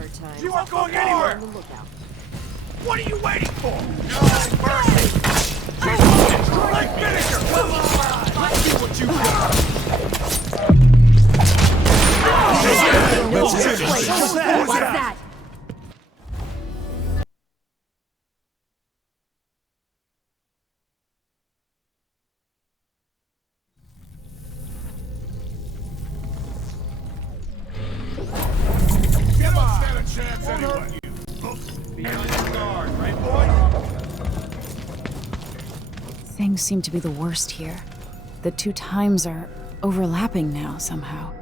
hard times. You aren't going anywhere! On the lookout. What are you waiting for? No mercy! Like finisher! Come on! Let's see what you got! What was that? Come on! Stand a chance anyway. Be on guard, right, boys? Things seem to be the worst here. The two times are overlapping now, somehow.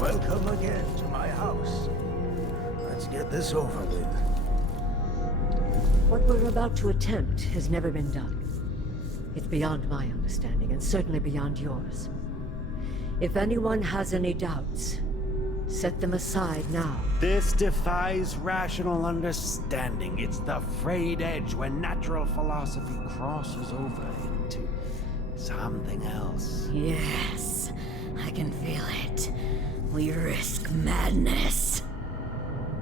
Welcome again to my house. Let's get this over with. What we're about to attempt has never been done. It's beyond my understanding, and certainly beyond yours. If anyone has any doubts, set them aside now. This defies rational understanding. It's the frayed edge when natural philosophy crosses over into something else. Yes, I can feel it. We risk madness.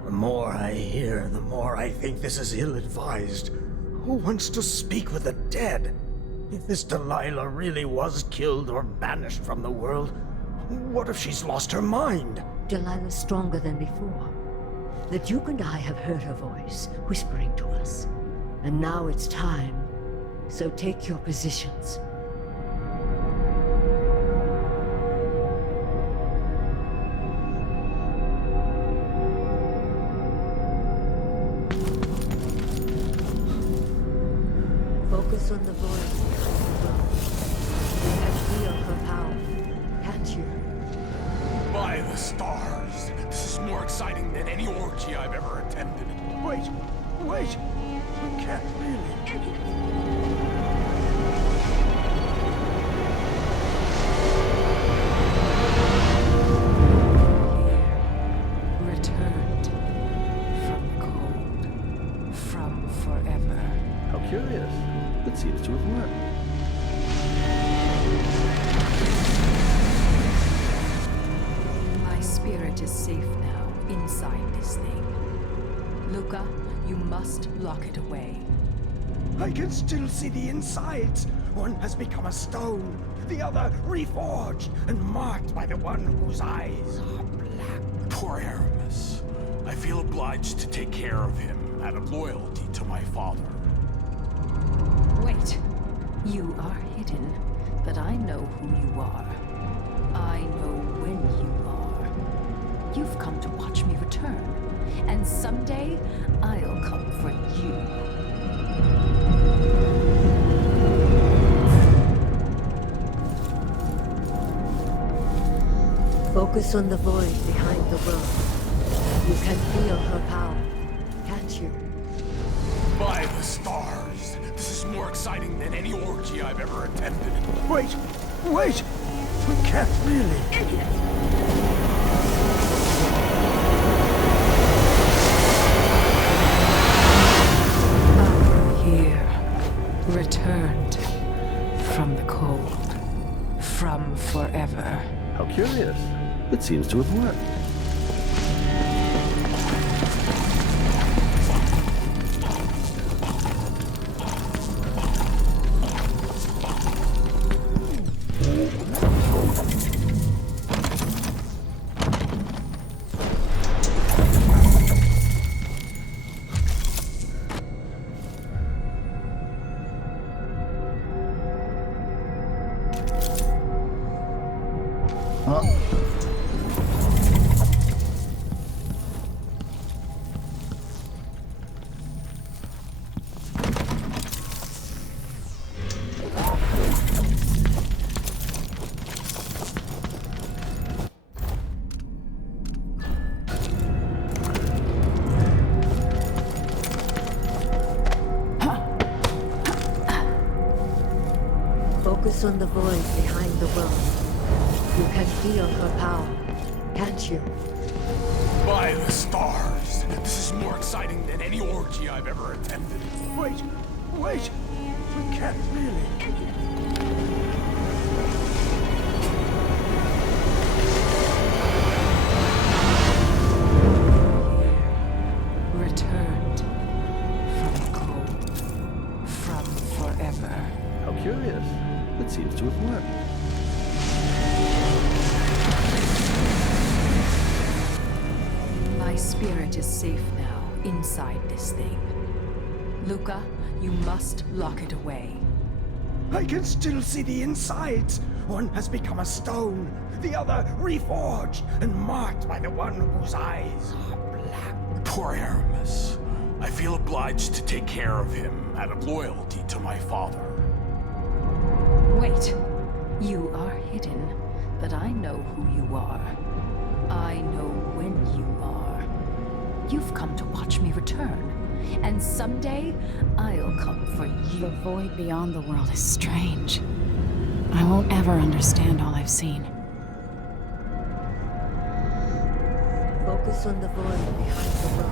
The more I hear, the more I think this is ill-advised. Who wants to speak with the dead? If this Delilah really was killed or banished from the world, what if she's lost her mind? Delilah's stronger than before. The Duke and I have heard her voice, whispering to us. And now it's time. So take your positions. Focus on the voice behind the world. You can feel her power, can't you? By the stars. This is more exciting than any orgy I've ever attended. Wait! You can't really... Returned from the cold, from forever. How curious. It seems to have worked. My spirit is safe now, inside this thing. Luca, you must lock it away. I can still see the insides. One has become a stone, the other reforged and marked by the one whose eyes are black. Poor Aramis. I feel obliged to take care of him out of loyalty to my father. Wait. You are hidden, but I know who you are. I know when you are. You've come to watch me return, and someday I'll come for you. Focus on the void behind the world. You can feel her power, can't you? By the stars. This is more exciting than any orgy I've ever attended. Wait! We can't really... Here, returned from the cold, from forever. How curious. It seems to have worked. Focus on the void behind the world. You can feel her power, can't you? By the stars. This is more exciting than any orgy I've ever attended. Wait! We can't really... forever. How curious. It seems to have worked. My spirit is safe now, inside this thing. Luca, you must lock it away. I can still see the insides. One has become a stone, the other reforged and marked by the one whose eyes are black. Poor Aramis. I feel obliged to take care of him out of loyalty to my father. Wait. You are hidden, but I know who you are. I know when you are. You've come to watch me return, and someday I'll come for you. The void beyond the world is strange. I won't ever understand all I've seen. Focus on the void behind the rock.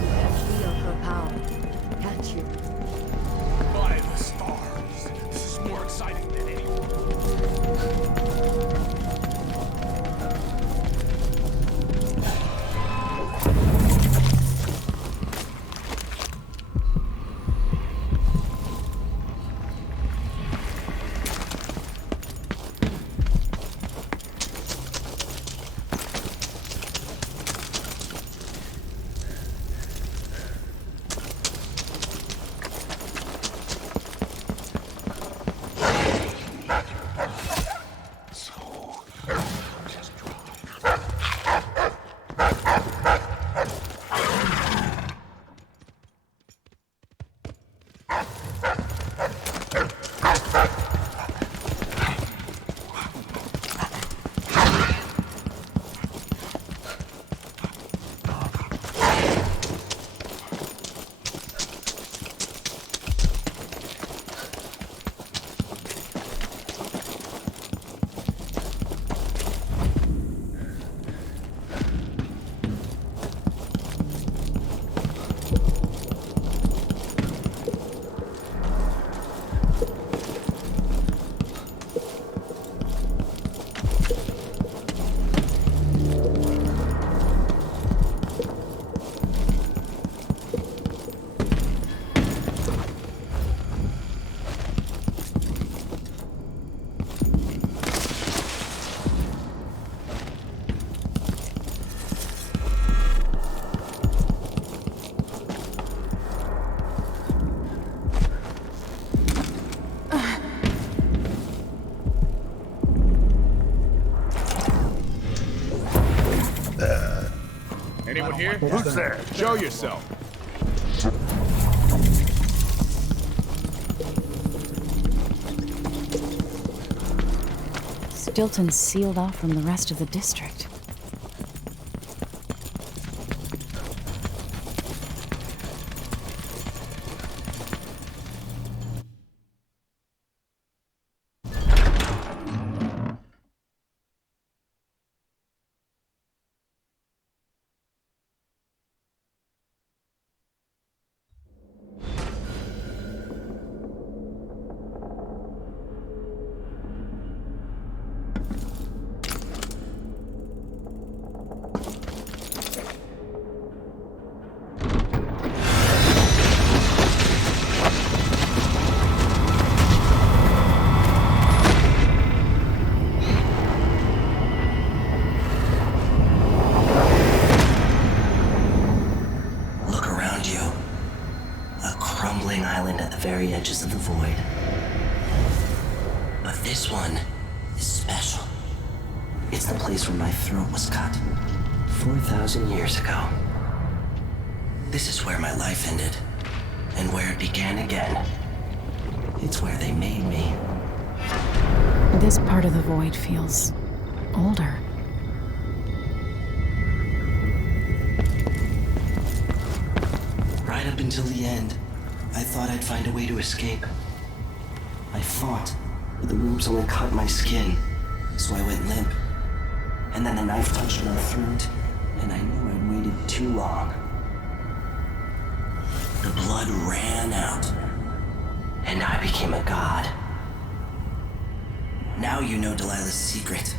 You can feel her power. Can't you? By the stars. This is more exciting than anyone. Anyone here? Who's there? Show yourself. Stilton's sealed off from the rest of the district. Very edges of the void. But this one is special. It's the place where my throat was cut 4,000 years ago. This is where my life ended, and where it began again. It's where they made me. This part of the void feels older. Right up until the end, I thought I'd find a way to escape. I fought, but the ropes only cut my skin, so I went limp. And then the knife touched my throat, and I knew I'd waited too long. The blood ran out, and I became a god. Now you know Delilah's secret.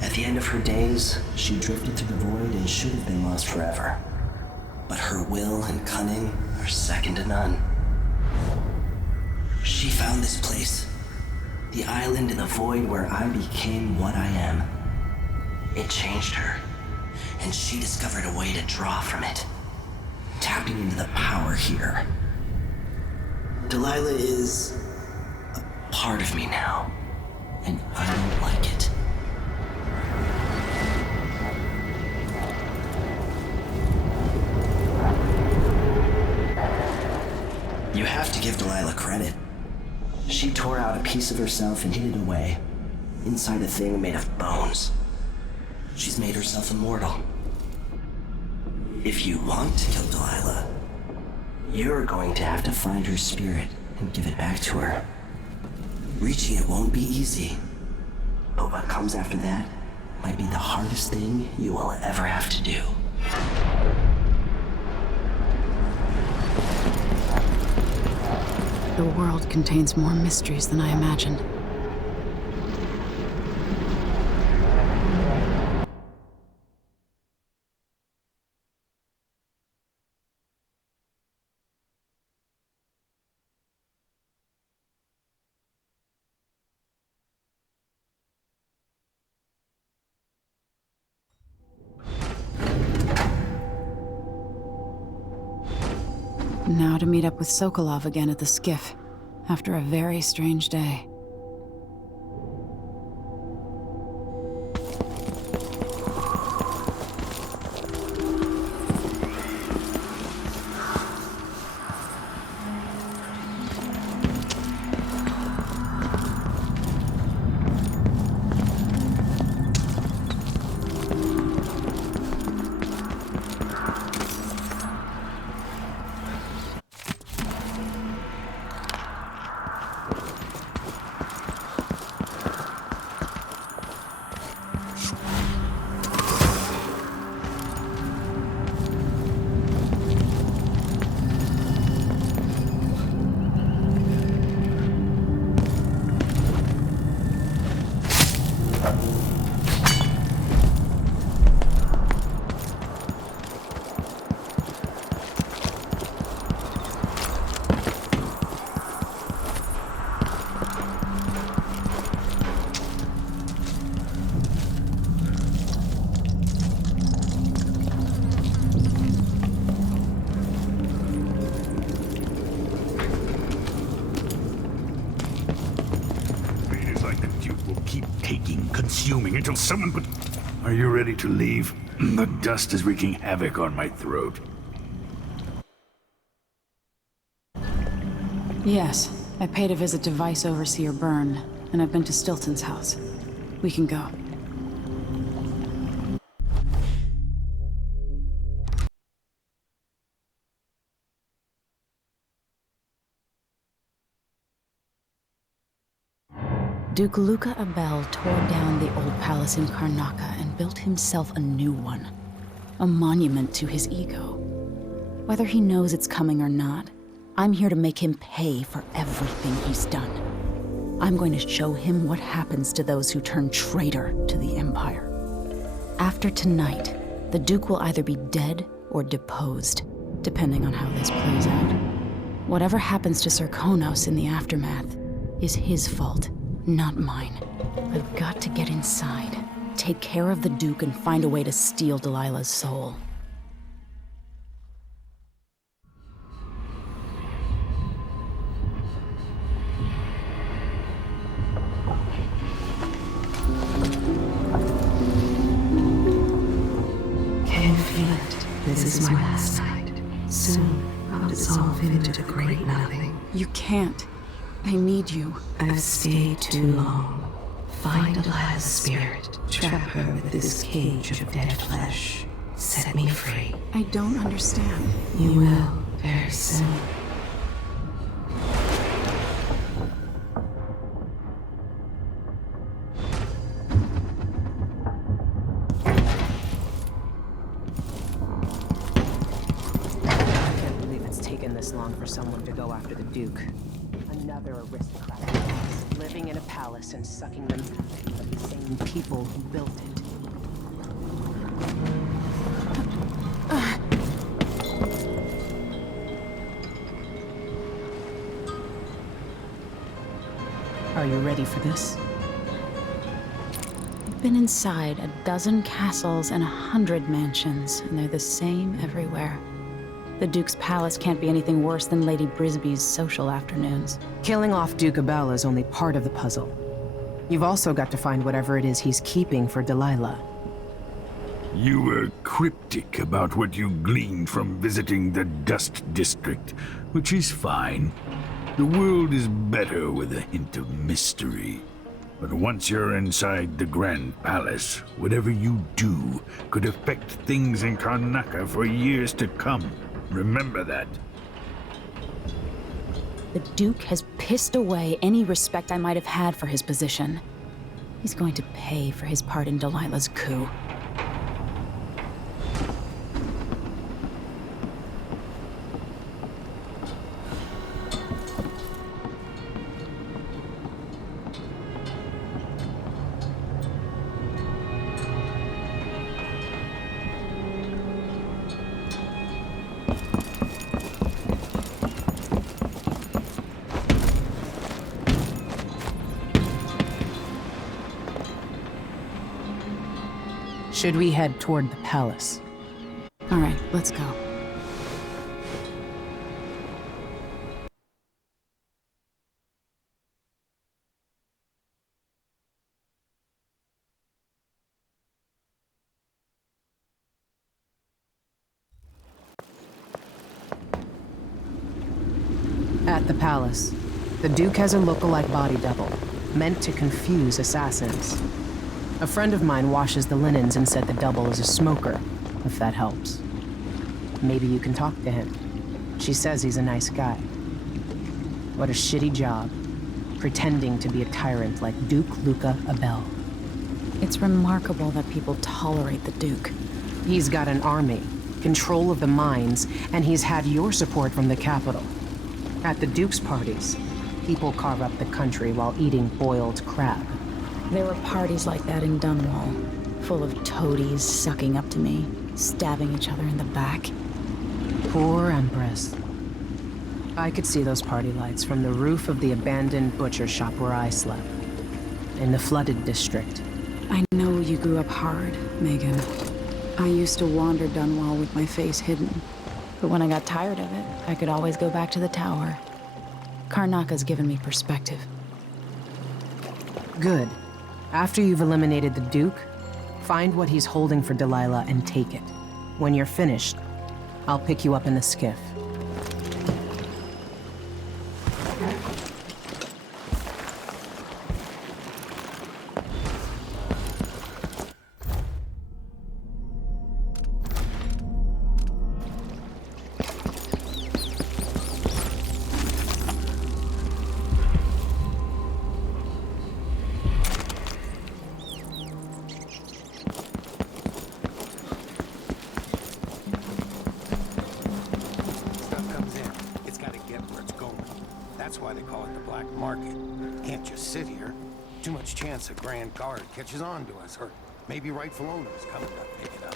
At the end of her days, she drifted through the void and should have been lost forever. But her will and cunning are second to none. She found this place. The island in the void where I became what I am. It changed her, and she discovered a way to draw from it, tapping into the power here. Delilah is a part of me now, and I don't like it. You have to give Delilah credit. She tore out a piece of herself and hid it away, inside a thing made of bones. She's made herself immortal. If you want to kill Delilah, you're going to have to find her spirit and give it back to her. Reaching it won't be easy, but what comes after that might be the hardest thing you will ever have to do. The world contains more mysteries than I imagined. Now to meet up with Sokolov again at the skiff, after a very strange day. Consuming until someone but... Are you ready to leave? The dust is wreaking havoc on my throat. Yes, I paid a visit to Vice Overseer Byrne, and I've been to Stilton's house. We can go. Duke Luca Abel tore down the old palace in Karnaca and built himself a new one. A monument to his ego. Whether he knows it's coming or not, I'm here to make him pay for everything he's done. I'm going to show him what happens to those who turn traitor to the Empire. After tonight, the Duke will either be dead or deposed, depending on how this plays out. Whatever happens to Sir Konos in the aftermath is his fault. Not mine. I've got to get inside, take care of the Duke, and find a way to steal Delilah's soul. Can feel it. This is my last night. Soon, I'll dissolve into the great nothing. You can't. I need you. I've stayed too long. Find Delilah's spirit. Trap her with this cage of dead flesh. Set me free. I don't understand. You will, very soon. I can't believe it's taken this long for someone to go after the Duke. Another aristocrat, living in a palace and sucking them from the same people who built it. Are you ready for this? I've been inside a dozen castles and 100 mansions, and they're the same everywhere. The Duke's palace can't be anything worse than Lady Brisby's social afternoons. Killing off Duke Abel is only part of the puzzle. You've also got to find whatever it is he's keeping for Delilah. You were cryptic about what you gleaned from visiting the Dust District, which is fine. The world is better with a hint of mystery. But once you're inside the Grand Palace, whatever you do could affect things in Karnaca for years to come. Remember that. The Duke has pissed away any respect I might have had for his position. He's going to pay for his part in Delilah's coup. Should we head toward the palace? All right, let's go. At the palace, the Duke has a lookalike body double, meant to confuse assassins. A friend of mine washes the linens and said the double is a smoker, if that helps. Maybe you can talk to him. She says he's a nice guy. What a shitty job, pretending to be a tyrant like Duke Luca Abel. It's remarkable that people tolerate the Duke. He's got an army, control of the mines, and he's had your support from the capital. At the Duke's parties, people carve up the country while eating boiled crab. There were parties like that in Dunwall, full of toadies sucking up to me, stabbing each other in the back. Poor Empress. I could see those party lights from the roof of the abandoned butcher shop where I slept, in the flooded district. I know you grew up hard, Megan. I used to wander Dunwall with my face hidden, but when I got tired of it, I could always go back to the tower. Karnaca's given me perspective. Good. After you've eliminated the Duke, find what he's holding for Delilah and take it. When you're finished, I'll pick you up in the skiff. A grand guard catches on to us, or maybe rightful owners coming to pick it up.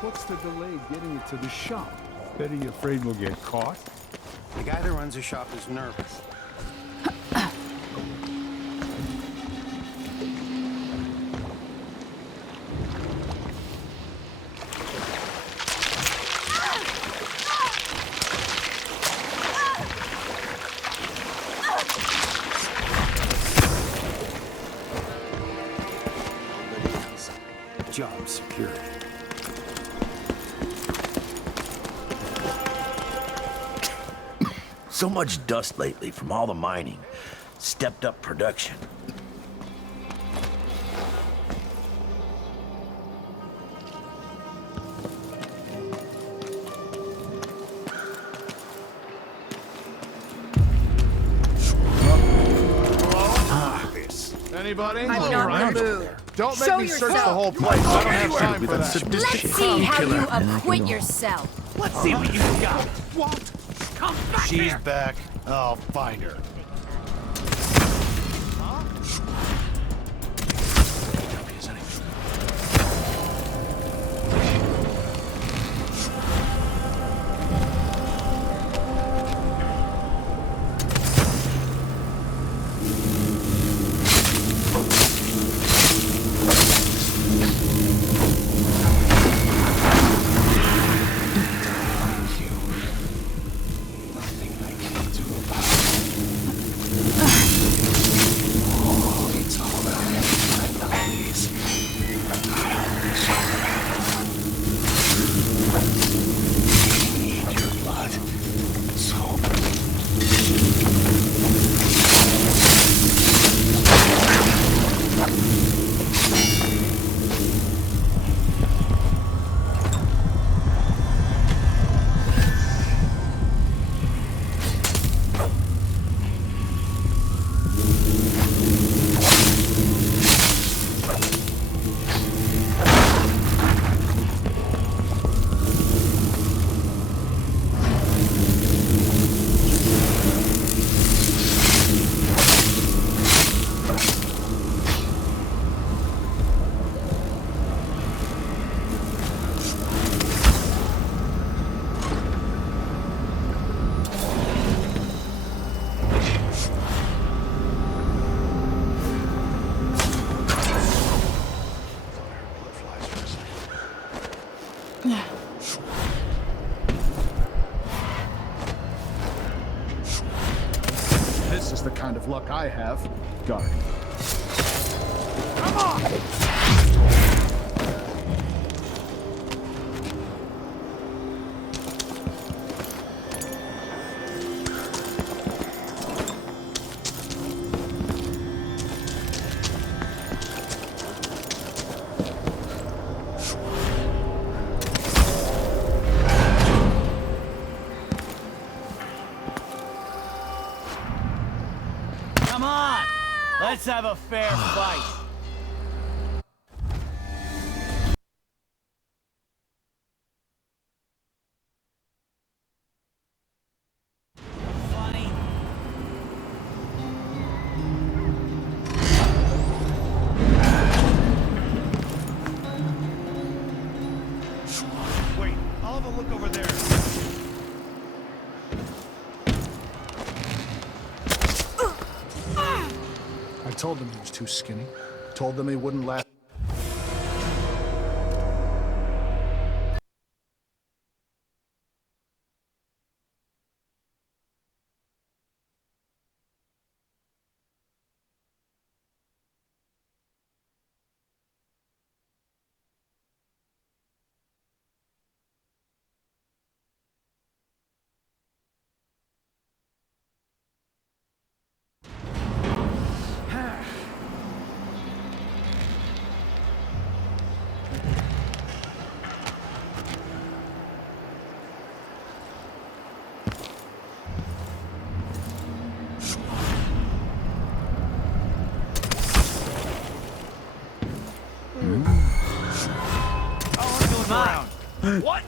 What's the delay getting it to the shop? Bet are you afraid we'll get caught? The guy that runs the shop is nervous. Job secured. So much dust lately from all the mining. Stepped up production. Anybody? I'm not the move. Don't make Show me search yourself. the whole place. I don't have time for that. Let's see how you acquit yourself. Let's see what you got. What? Come back She's here. back. I'll find her. of luck I have. Guard. Come on! Come on! Let's have a fair fight. Funny. Wait, I'll have a look over there. I told them he was too skinny. Told them he wouldn't last. What?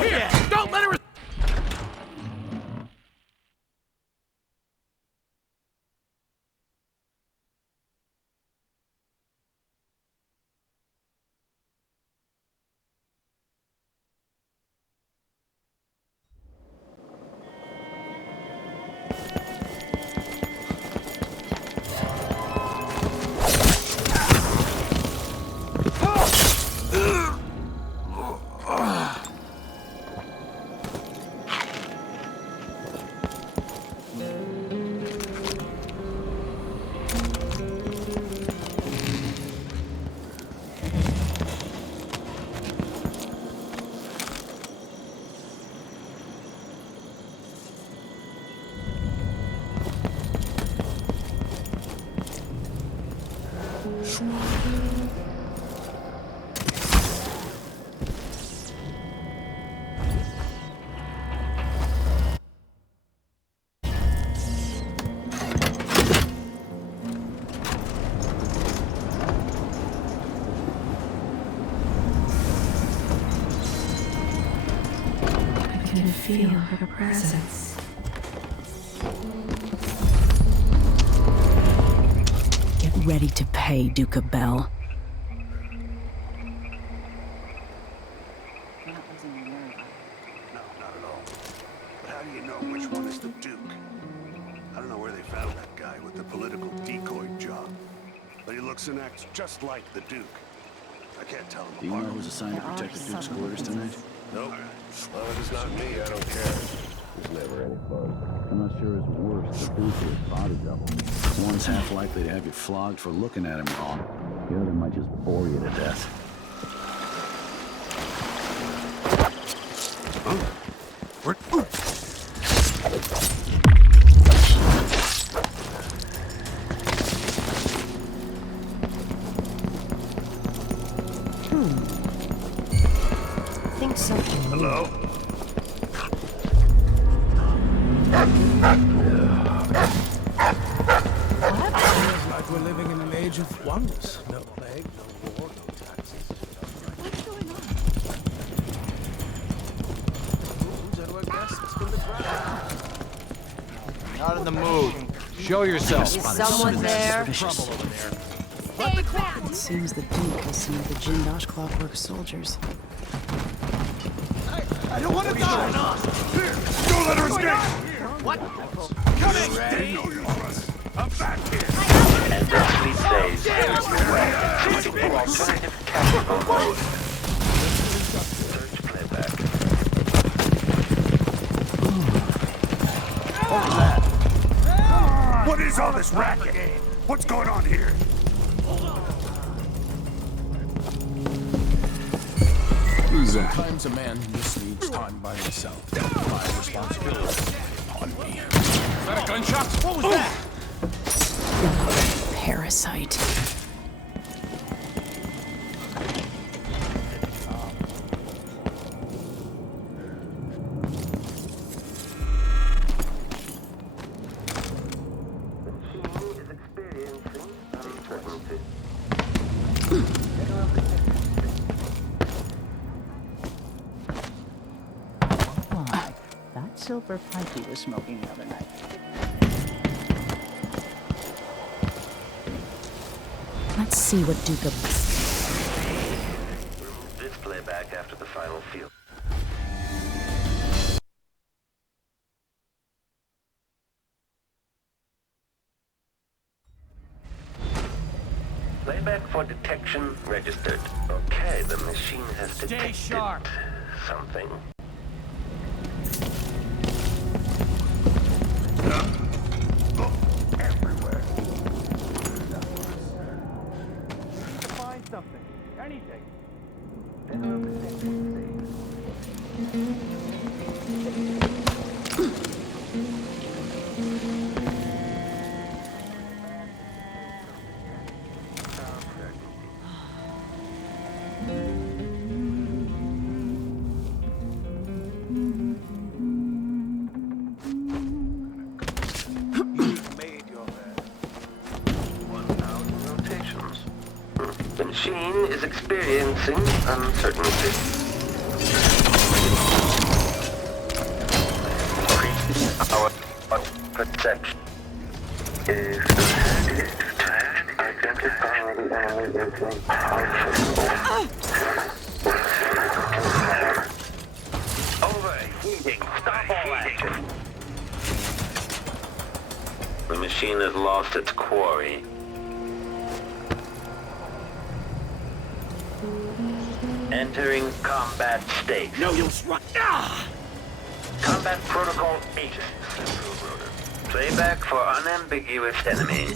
Here, don't let her. I can feel her presence. Get ready to pay, Duke of Bell. No, not at all. But how do you know which one is the Duke? I don't know where they found that guy with the political decoy job. But he looks and acts just like the Duke. I can't tell him apart. Do you know who's assigned to protect the Duke's quarters tonight? Nope. Well, if it's not me, I don't care. There's never any fun. I'm not sure it's worse, the Duke or his body double. One's half likely to have you flogged for looking at him wrong. The other might just bore you to death. Huh? Where? Think so. Hello? Like we're living in an age of wonders. No plague, no war, no taxes. What's going on? Who's our guest? It's been the ground. Not in the mood. Show yourself. Is someone there? Trouble over there. Stay back! It seems the Duke is some of the Jindosh Clockwork soldiers. I don't want to die! Here! Don't let her escape! What? Coming! They know you're us. I'm back here! And then these days, there's no way to alternative tactical mode. Search playback. Hold that. What is all this racket? What's going on here? Who's that? Times a man just needs time by himself. My responsibility on me. Is that a gunshot? What was that? Parasite. That silver pipe he was smoking the other night. Let's see what Duca... This playback after the final field. Playback for detection registered. Okay, the machine has detected something. Everywhere. Find something. Anything. The machine is experiencing uncertainty. Our perception is identify the enemy overheating. Stop all that. The machine has lost its quarry. Entering combat state. No use right now. Combat protocol agent. Playback for unambiguous enemy.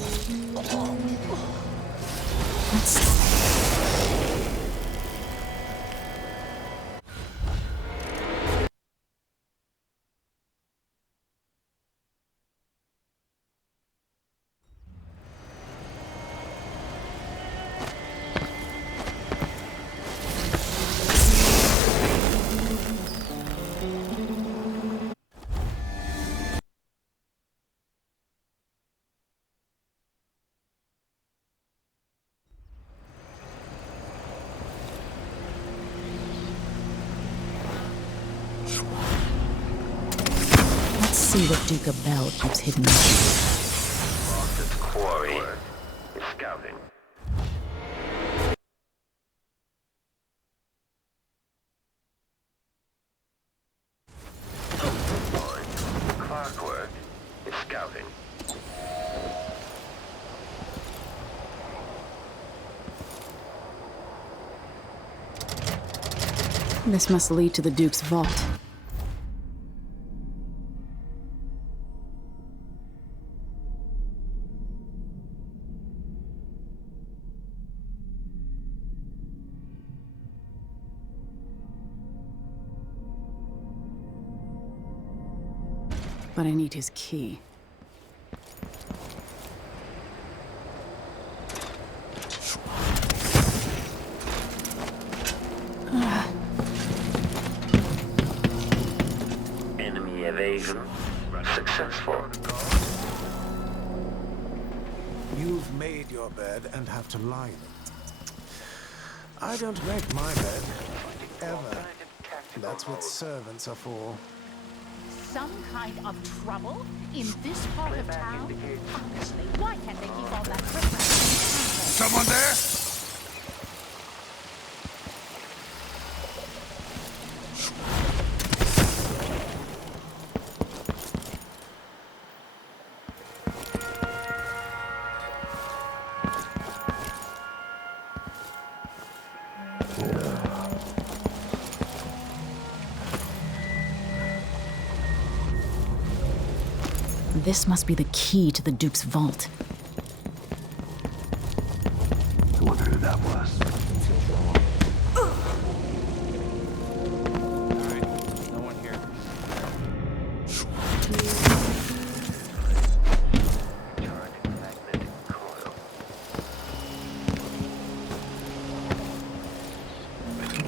See what Duca Bell keeps hidden. Lost its quarry. Is scouting. Clockwork is scouting. This must lead to the Duke's vault. But I need his key. Enemy evasion successful. You've made your bed and have to lie in it. I don't make my bed. Ever. That's what servants are for. Some kind of trouble in this part of town? Honestly, why can't they keep all that crap? Someone there? This must be the key to the Duke's vault. I wonder who that was. Alright, no one here.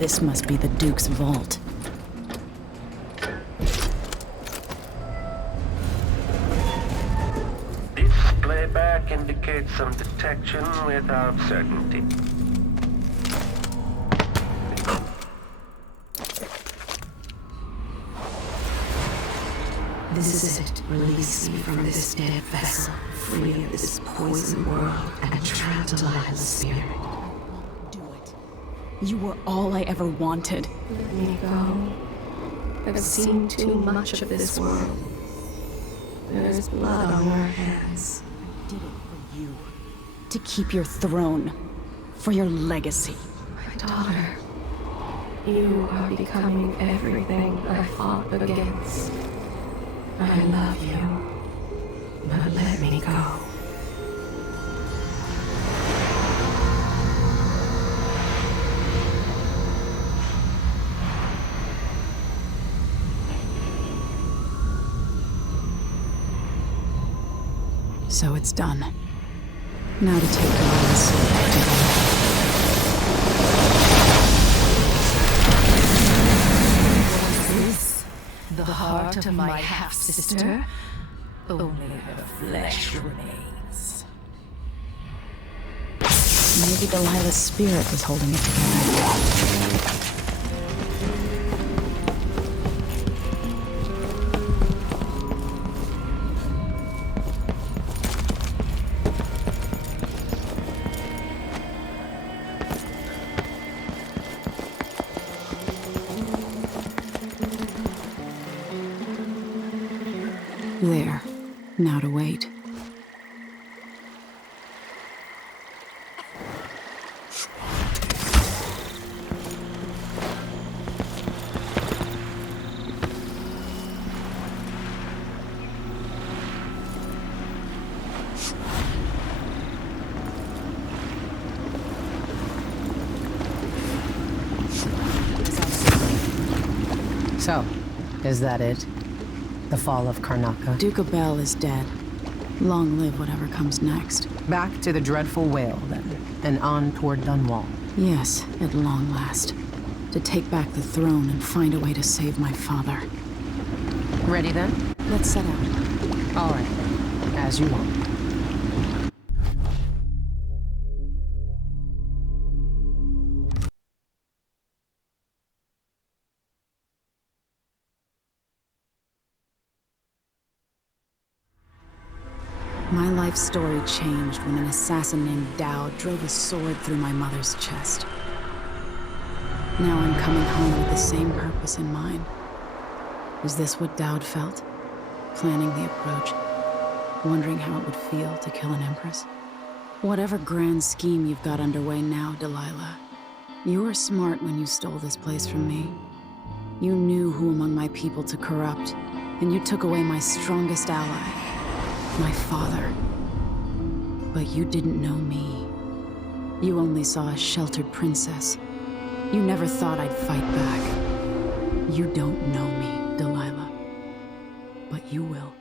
This must be the Duke's vault. This playback indicates some detection without certainty. This is it. Release me from this dead vessel, free of this poison world, and trap Delilah's spirit. You were all I ever wanted. Let me go. I've seen too much of this world. There's blood on our hands. I did it for you. To keep your throne. For your legacy. My daughter, you are becoming everything I fought against. I love you, but let me go. So it's done. Now to take Delilah's soul back to God. This, the heart of my half-sister? Only her flesh remains. Maybe Delilah's spirit was holding it together. There. Now to wait. So, is that it? The fall of Karnaca? Duke Abel is dead. Long live whatever comes next. Back to the dreadful whale, then, and on toward Dunwall. Yes, at long last. To take back the throne and find a way to save my father. Ready, then? Let's set out. All right, as you want. My life story changed when an assassin named Dowd drove a sword through my mother's chest. Now I'm coming home with the same purpose in mind. Is this what Dowd felt? Planning the approach, wondering how it would feel to kill an empress? Whatever grand scheme you've got underway now, Delilah, you were smart when you stole this place from me. You knew who among my people to corrupt, and you took away my strongest ally. My father. But you didn't know me. You only saw a sheltered princess. You never thought I'd fight back. You don't know me, Delilah. But you will.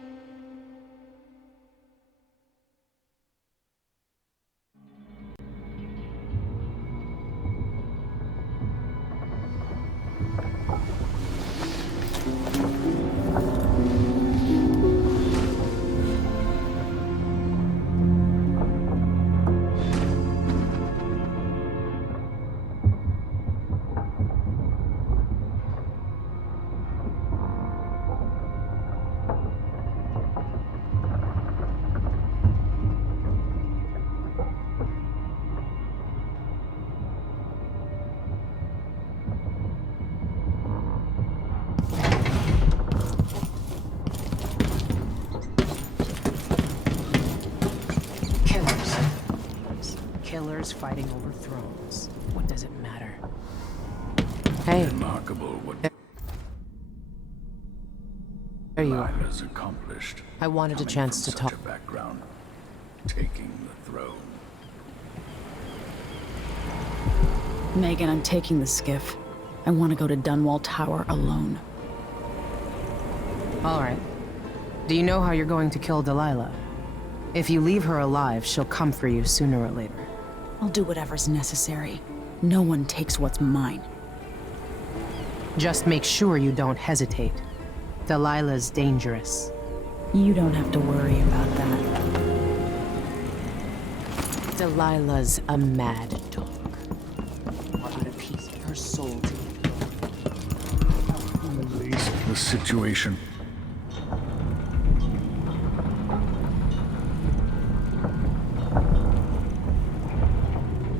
Killers fighting over thrones. What does it matter? Hey. Remarkable what... There you are. Delilah's accomplished. I wanted a Coming chance from to such talk. a background, taking the throne. Megan, I'm taking the skiff. I want to go to Dunwall Tower alone. All right. Do you know how you're going to kill Delilah? If you leave her alive, she'll come for you sooner or later. I'll do whatever's necessary. No one takes what's mine. Just make sure you don't hesitate. Delilah's dangerous. You don't have to worry about that. Delilah's a mad dog. Wanted a piece of her soul to Release the situation.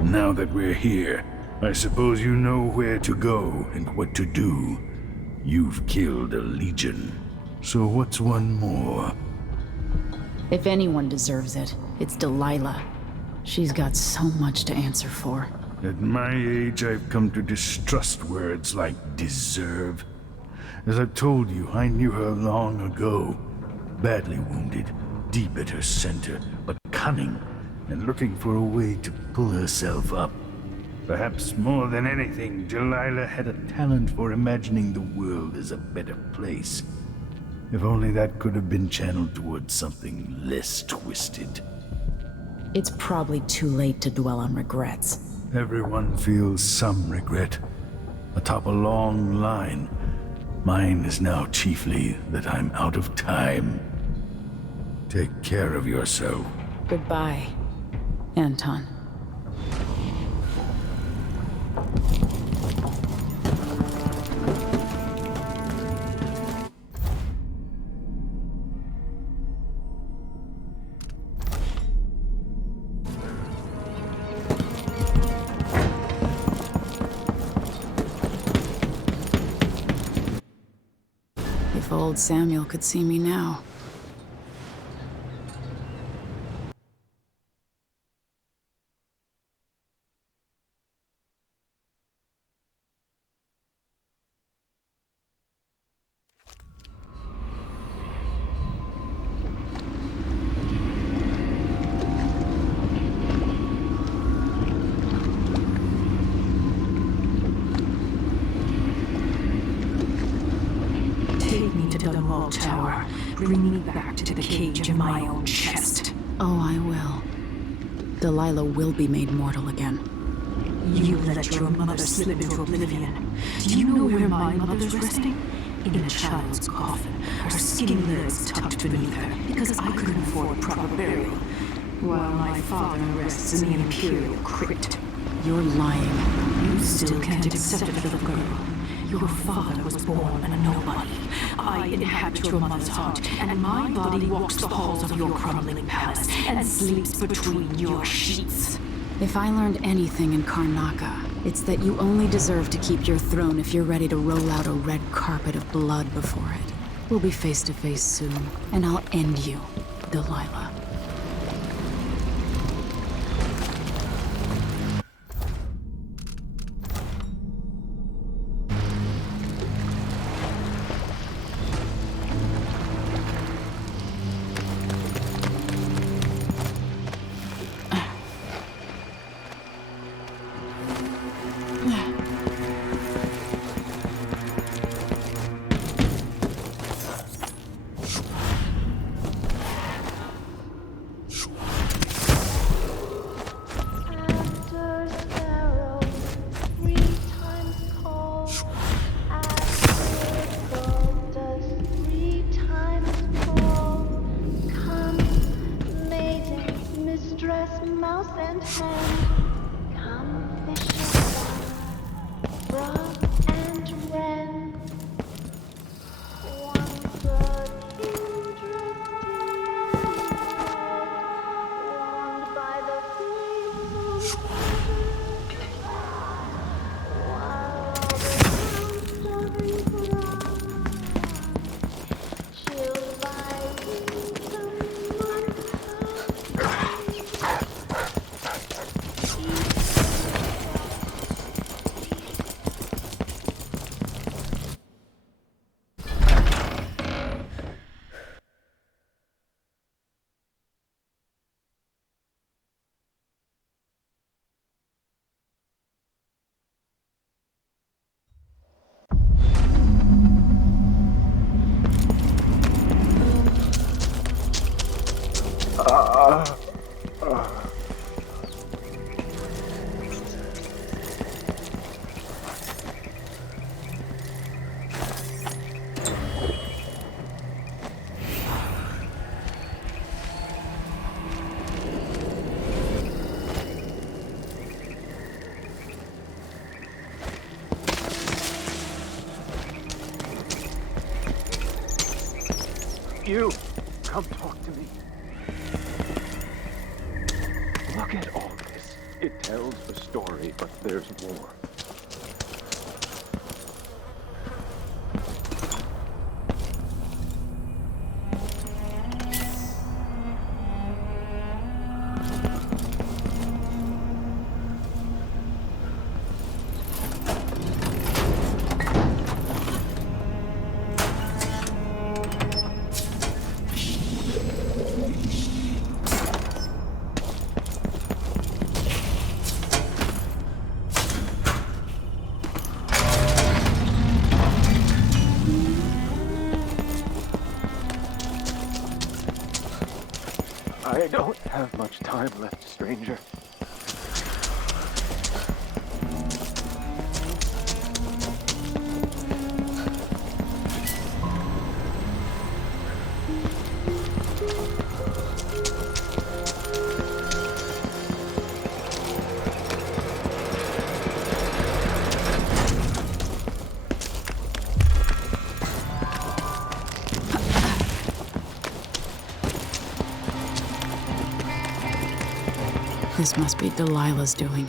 Now that we're here, I suppose you know where to go and what to do. You've killed a legion. So what's one more? If anyone deserves it, it's Delilah. She's got so much to answer for. At my age, I've come to distrust words like deserve. As I've told you, I knew her long ago. Badly wounded, deep at her center, but cunning, and looking for a way to pull herself up. Perhaps more than anything, Delilah had a talent for imagining the world as a better place. If only that could have been channeled towards something less twisted. It's probably too late to dwell on regrets. Everyone feels some regret, atop a long line. Mine is now chiefly that I'm out of time. Take care of yourself. Goodbye, Anton. If old Samuel could see me now. Take me to Dunwall Tower. Bring me back to the cage in my own chest. Oh, I will. Delilah will be made mortal again. You let your mother slip into oblivion. Do you know where my mother's resting? In a child's coffin, her skinny legs tucked beneath her, because I couldn't afford proper burial, while my father rests in the Imperial crypt. You're lying. You still can't accept it, little girl. Your father was born a nobody. I inhabit your mother's heart, and my body walks the halls of your crumbling palace and sleeps between your sheets. If I learned anything in Karnaca, it's that you only deserve to keep your throne if you're ready to roll out a red carpet of blood before it. We'll be face to face soon, and I'll end you, Delilah. You! Come talk to me. Look at all this. It tells a story, but there's more. I don't have much time left, stranger. This must be Delilah's doing.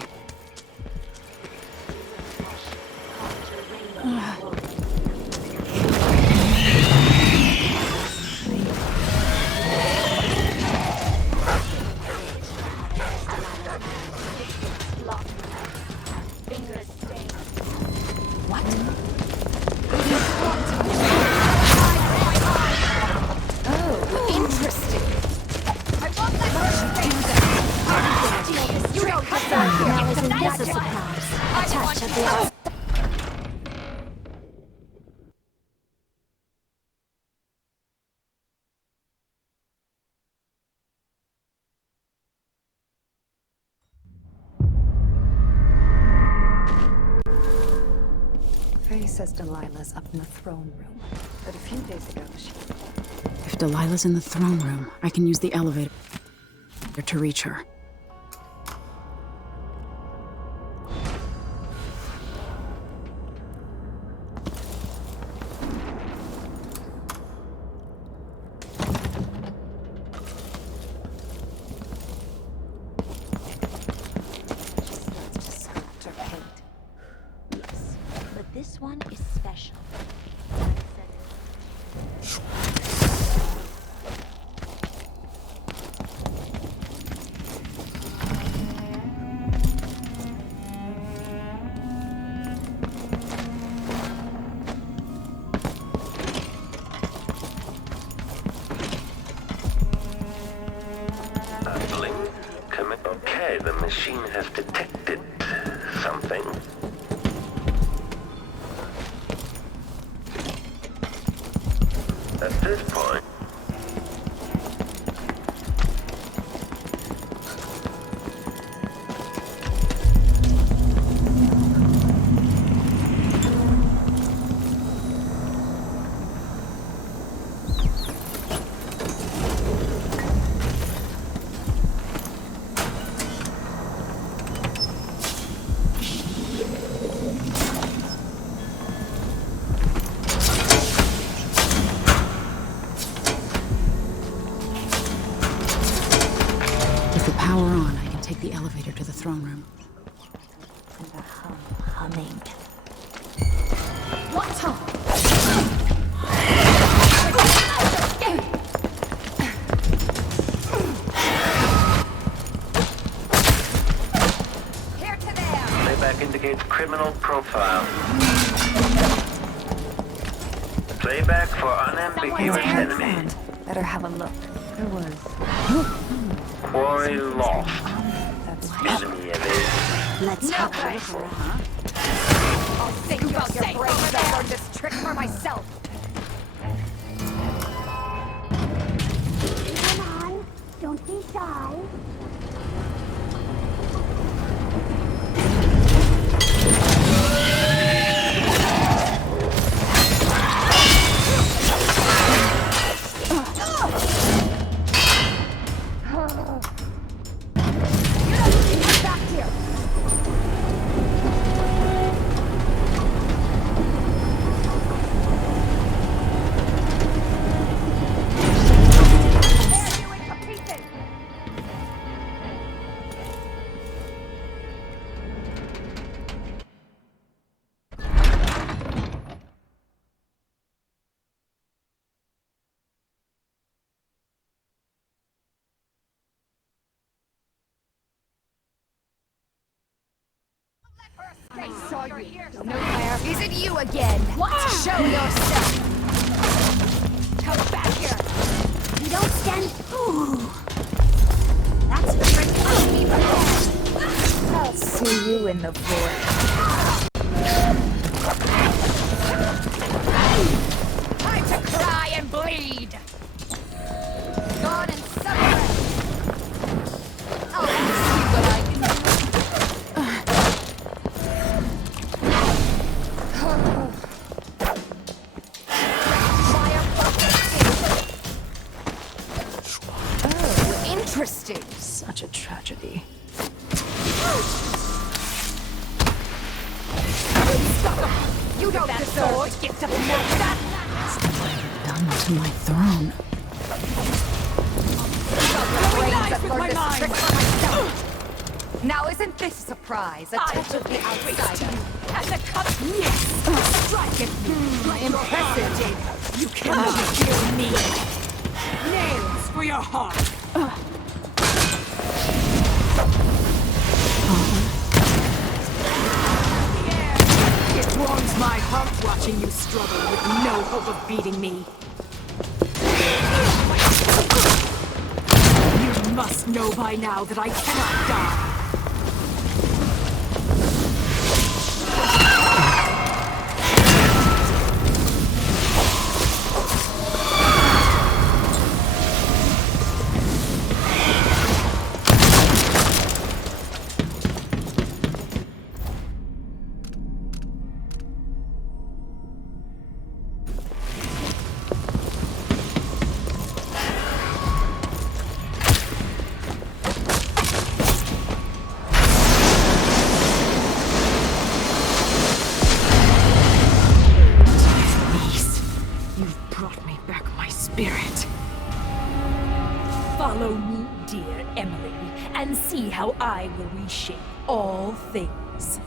Faye says Delilah's up in the throne room, but a few days ago she... If Delilah's in the throne room, I can use the elevator to reach her. This one is special. Okay, the machine has detected something. At this point, Power on, I can take the elevator to the throne room. The humming. What's hum? Here to there. playback indicates criminal profile. Playback for unambiguous enemy. Better have a look. There was... Quarry lost. Enemy evaded. Let's have a look around. I'll think about your brains to learn this trick for myself. Come on. Don't be shy. I saw you. Nowhere. Is it you again? What? Show yourself. Come back here. You don't stand. Ooh. That's a trick. I'll see you in the void. Time to cry and bleed. God and separate. I'll see what I can do. Interesting. Such a tragedy. You don't deserve to get to that. Done to my throne. Now isn't this a surprise? A touch of the outsider. As a cut. Yes! Strike at me! Impressive, David. You cannot kill me. Nails for your heart. It warms my heart watching you struggle with no hope of beating me. You must know by now that I cannot die. Follow me, dear Emily, and see how I will reshape all things.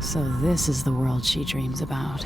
So this is the world she dreams about.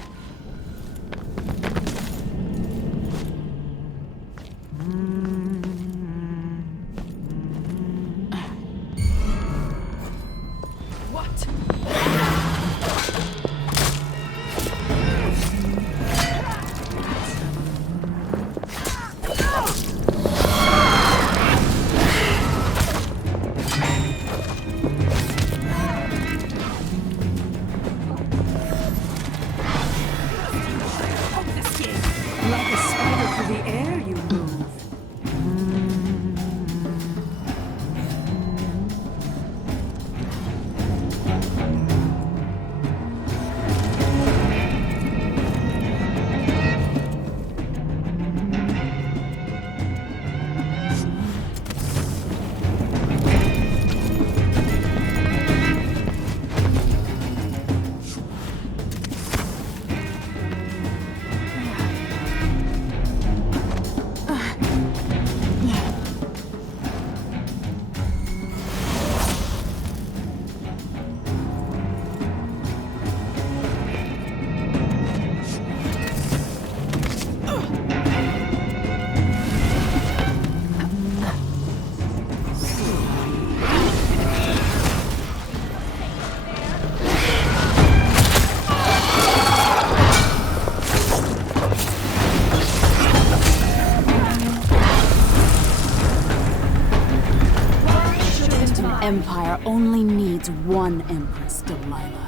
Empire only needs one Empress, Delilah.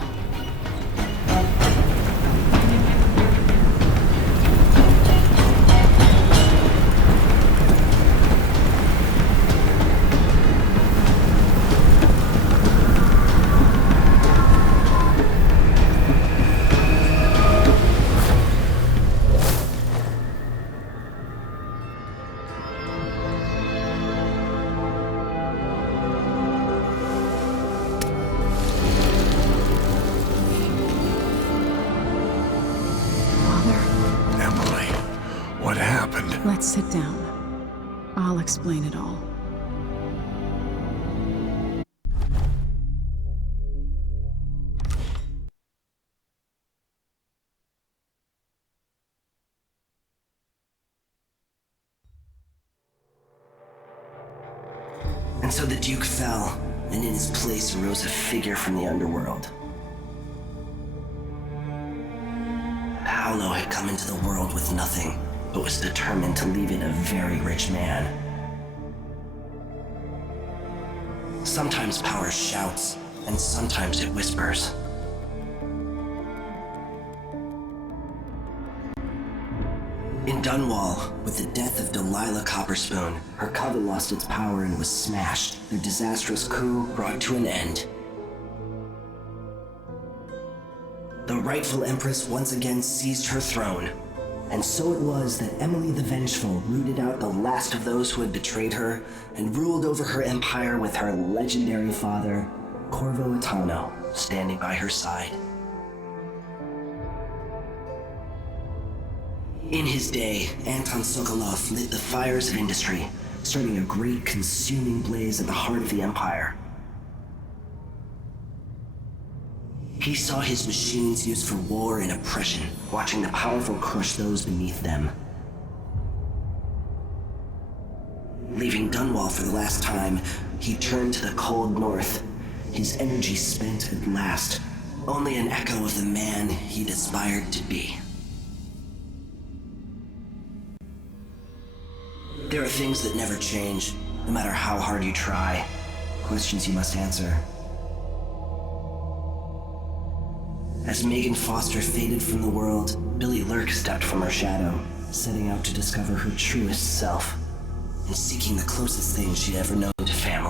Let's sit down. I'll explain it all. And so the Duke fell, and in his place arose a figure from the underworld. Paolo had come into the world with nothing, but was determined to leave it a very rich man. Sometimes power shouts, and sometimes it whispers. In Dunwall, with the death of Delilah Copperspoon, her coven lost its power and was smashed. Their disastrous coup brought to an end. The rightful Empress once again seized her throne. And so it was that Emily the Vengeful rooted out the last of those who had betrayed her and ruled over her empire with her legendary father, Corvo Attano, standing by her side. In his day, Anton Sokolov lit the fires of industry, starting a great consuming blaze at the heart of the empire. He saw his machines used for war and oppression, watching the powerful crush those beneath them. Leaving Dunwall for the last time, he turned to the cold north, his energy spent at last, only an echo of the man he'd aspired to be. There are things that never change, no matter how hard you try. Questions you must answer. As Megan Foster faded from the world, Billy Lurk stepped from her shadow, setting out to discover her truest self, and seeking the closest thing she'd ever known to family.